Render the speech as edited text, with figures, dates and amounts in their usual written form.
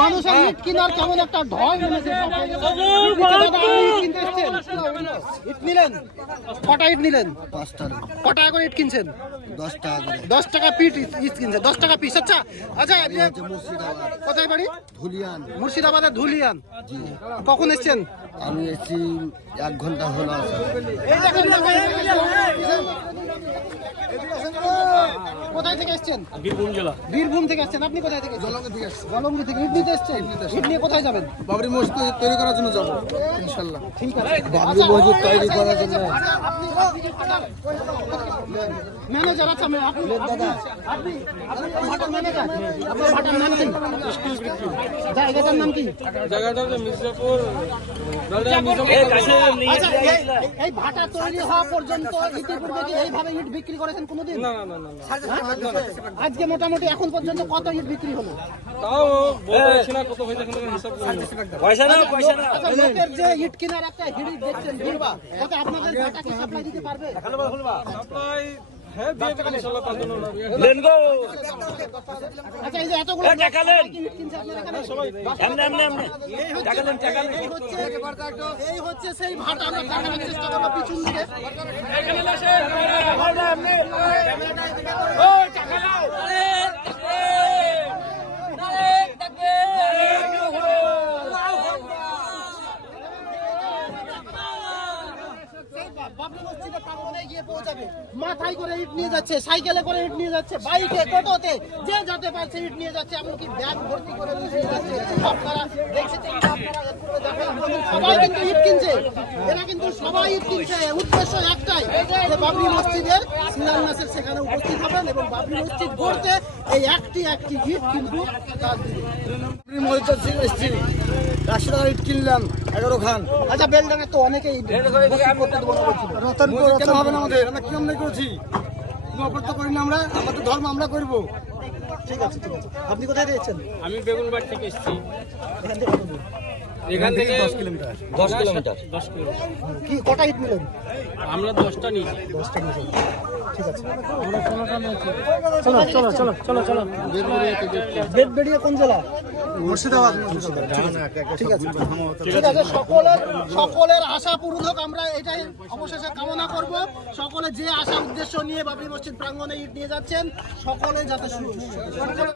মানুষের ইট কেনার কেমন একটা ঢল নেমেছে। ইট নিলেন, কটা ইট নিলেন? 5 টাকা। ক টাকা করে ইট কিনছেন? 10 টাকা করে। 10 টাকা পিস ইট কিনছেন, 10 টাকা পিস। আচ্ছা আচ্ছা, মুর্শিদাবাদ। কোথায় বাড়ি? ধুলিয়ান। মুর্শিদাবাদের ধুলিয়ান। কখন এসছেন? আমি এসেছি 1 ঘন্টা হলো। এই দেখেন, কোথায় থেকে এসছেন? বীরভূম জেলা। বীরভূম থেকে এসছেন। আপনি কোথায় থেকে? জলঙ্গি থেকে এসেছি। জলঙ্গি থেকে। ইট নিতে এসছেন? ইট নিয়ে কোথায় যাবেন? বাবরি মসজিদ তৈরি করার জন্য যাবো ইনশাআল্লাহ। ঠিক আছে। বাবরি মসজিদ তৈরি করার জন্য। ম্যানেজার আছে আপনি? দাদা আপনি ভাটার ম্যানেজার? আপনার ভাটার নাম কি? জায়গাটার নাম কি? জায়গাটা মির্জাপুর। আচ্ছা, এই ভাটা তৈরি হওয়া পর্যন্ত ইতিপূর্বে কি এইভাবে ইট বিক্রি করেছেন কোনোদিন? না না না না। আজকে মোটামুটি এখন পর্যন্ত কত ইট বিক্রি হলো? তাও বলতে পারছি না কত হয়েছে, এখন হিসাব করি। পয়সা না। আচ্ছা, লোকের যে ইট কেনার একটা হিড়িক দেখছেন ভিড়বা, তাতে আপনাদের ভাটা কি সাপ্লাই দিতে পারবে? সাপ্লাই হ্যাঁ দিয়ে দেবেন ইনশাআল্লাহ, তার জন্য না। আচ্ছা, এই যে এতগুলো টাকা দেন ইট কিনছে আপনারা এখানে সবাই এই হচ্ছে সেই ভাটা। আমরা দেখানোর চেষ্টা করব পিছন দিকে। বাবরি মসজিদের প্রাঙ্গণে গিয়ে পৌঁছাবে, মাথায় করে ইট নিয়ে যাচ্ছে, সাইকেলে করে ইট নিয়ে যাচ্ছে, বাইকে, টোটোতে যে যেতে পারছে ইট নিয়ে যাচ্ছে, এমনকি ব্যাগ ভর্তি করে নিয়ে যাচ্ছে। আপনারা দেখছেন, আপনারা এরপরে দেখেন, সবাই কিন্তু ইট কিনছে। এরা কিন্তু সবাই ইট কিনছে। উদ্দেশ্য একটাই, যে বাবরি মসজিদের শিলান্যাসের সেখানে উপস্থিত হবেন এবং বাবরি মসজিদ গড়তে এই একটি ইট কিন্তু কাজ দিবে। ইট কিনলাম 11 খান। আচ্ছা, বেলডাঙে তো অনেকেই কেন হবে না আমাদের? আমরা কি আমরা করেছি? কোনো অপরাধ তো করি না আমরা। আমাদের ধর্ম আমরা করব। ঠিক আছে, ঠিক আছে। আপনি কোথায় রয়েছেন? আমি বেগুনবাড়ি থেকে এসেছি। এখান থেকে এখান থেকে 10 কিলোমিটার। 10 কিলোমিটার। কি কটা ইট নিলেন? আমরা 10টা নিয়েছি। 10টা নিয়েছেন। ঠিক আছে। চলো। বেদবেড়িয়া কোন জেলা? মুর্শিদাবাদ। ঠিক আছে, ঠিক আছে। সকলের আশা পূরণ হোক, আমরা এটাই অবশেষে কামনা করব। সকলে যে আশা উদ্দেশ্য নিয়ে বাবরি মসজিদ প্রাঙ্গণে ইট নিয়ে যাচ্ছেন, সকলে যাতে